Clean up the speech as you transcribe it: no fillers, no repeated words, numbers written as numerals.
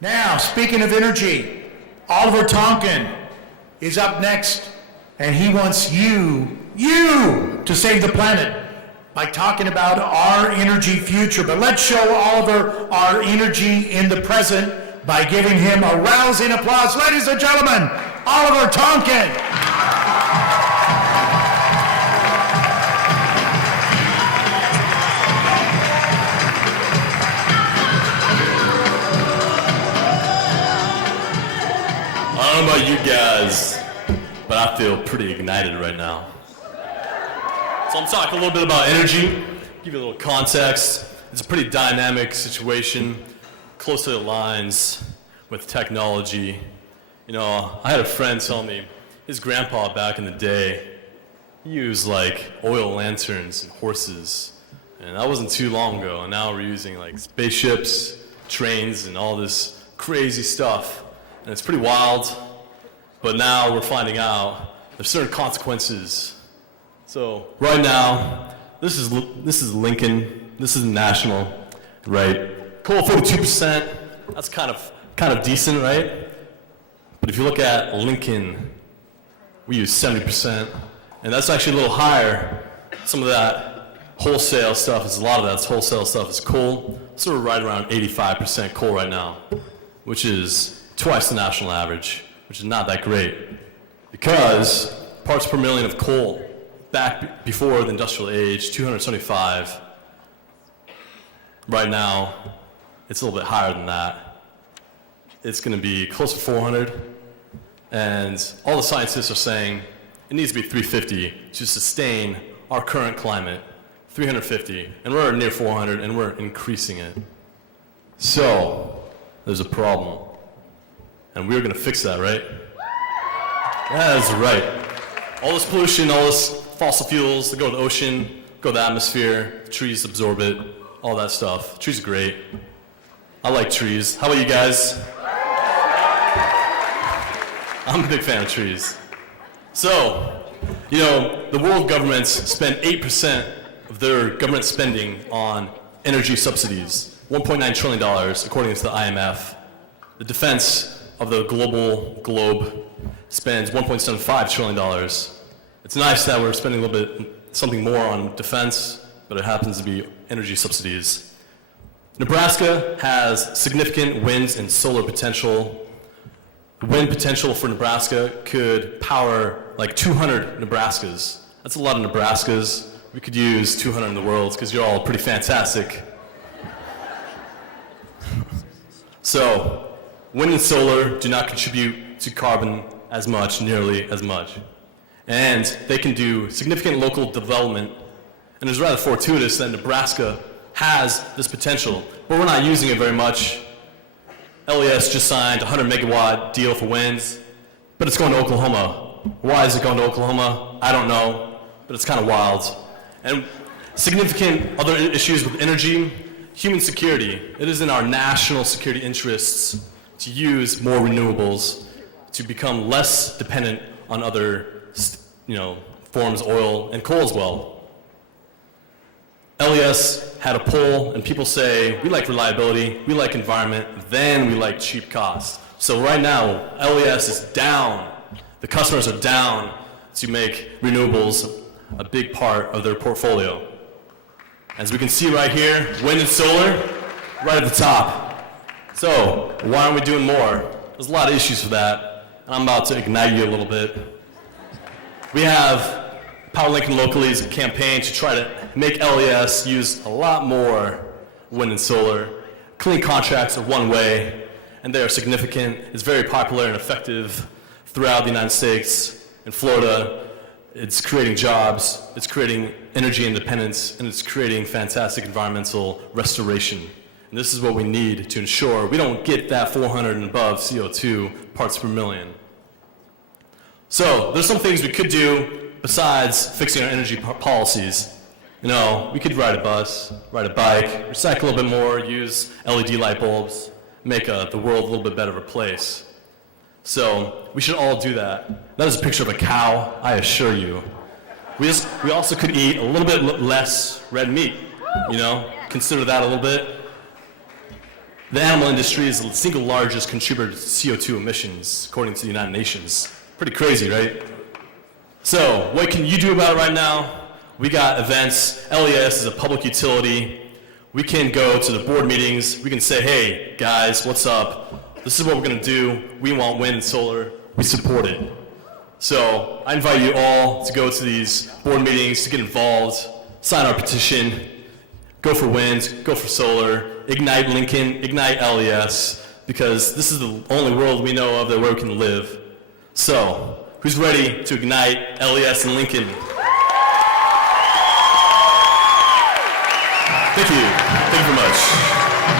Now, speaking of energy, Oliver Tonkin is up next, and he wants you to save the planet by talking about our energy future. But let's show Oliver our energy in the present by giving him a rousing applause. Ladies and gentlemen, Oliver Tonkin. I don't know about you guys, but I feel pretty ignited right now. So I'm talking a little bit about energy, give you a little context. It's a pretty dynamic situation, closely aligns with technology. You know, I had a friend tell me his grandpa back in the day, he used like oil lanterns and horses, and that wasn't too long ago, and now we're using like spaceships, trains, and all this crazy stuff. And it's pretty wild, but now we're finding out there's certain consequences. So right now, this is Lincoln, this is national, right? Coal 42%, that's kind of decent, right? But if you look at Lincoln, we use 70%, and that's actually a little higher. Some of that wholesale stuff a lot of that's wholesale stuff is coal. So we're right around 85% coal right now, which is twice the national average, which is not that great, because parts per million of coal back before the industrial age, 275. Right now, it's a little bit higher than that. It's going to be close to 400, and all the scientists are saying it needs to be 350 to sustain our current climate, 350, and we're near 400, and we're increasing it. So, there's a problem. And we're going to fix that, right? Yeah, that's right. All this pollution, all this fossil fuels that go to the ocean, go to the atmosphere, trees absorb it, all that stuff. Trees are great. I like trees. How about you guys? I'm a big fan of trees. So, you know, the world governments spend 8% of their government spending on energy subsidies, $1.9 trillion, according to the IMF. The defense of the globe spends $1.75 trillion. It's nice that we're spending a little bit, something more on defense, but it happens to be energy subsidies. Nebraska has significant wind and solar potential. The wind potential for Nebraska could power like 200 Nebraskas. That's a lot of Nebraskas. We could use 200 in the world because you're all pretty fantastic. So, wind and solar do not contribute to carbon nearly as much. And they can do significant local development. And it's rather fortuitous that Nebraska has this potential, but we're not using it very much. LES just signed a 100 megawatt deal for winds, but it's going to Oklahoma. Why is it going to Oklahoma? I don't know, but it's kind of wild. And significant other issues with energy, human security. It is in our national security interests to use more renewables, to become less dependent on other, forms, oil and coal as well. LES had a poll, and people say, we like reliability, we like environment, then we like cheap cost. So right now, LES is down. The customers are down to make renewables a big part of their portfolio. As we can see right here, wind and solar, right at the top. So, why aren't we doing more? There's a lot of issues with that, and I'm about to ignite you a little bit. We have Power Lincoln Locally's campaign to try to make LES use a lot more wind and solar. Clean contracts are one way, and they are significant. It's very popular and effective throughout the United States. In Florida, it's creating jobs, it's creating energy independence, and it's creating fantastic environmental restoration. And this is what we need to ensure we don't get that 400 and above CO2 parts per million. So there's some things we could do besides fixing our energy policies. You know, we could ride a bus, ride a bike, recycle a little bit more, use LED light bulbs, make the world a little bit better of a place. So we should all do that. That is a picture of a cow, I assure you. We also could eat a little bit less red meat, consider that a little bit. The animal industry is the single largest contributor to CO2 emissions, according to the United Nations. Pretty crazy, right? So, what can you do about it right now? We got events. LES is a public utility. We can go to the board meetings. We can say, hey, guys, what's up? This is what we're going to do. We want wind and solar. We support it. So, I invite you all to go to these board meetings, to get involved, sign our petition, go for wind, go for solar, ignite Lincoln, ignite LES, because this is the only world we know of that where we can live. So, who's ready to ignite LES and Lincoln? Thank you. Thank you very much.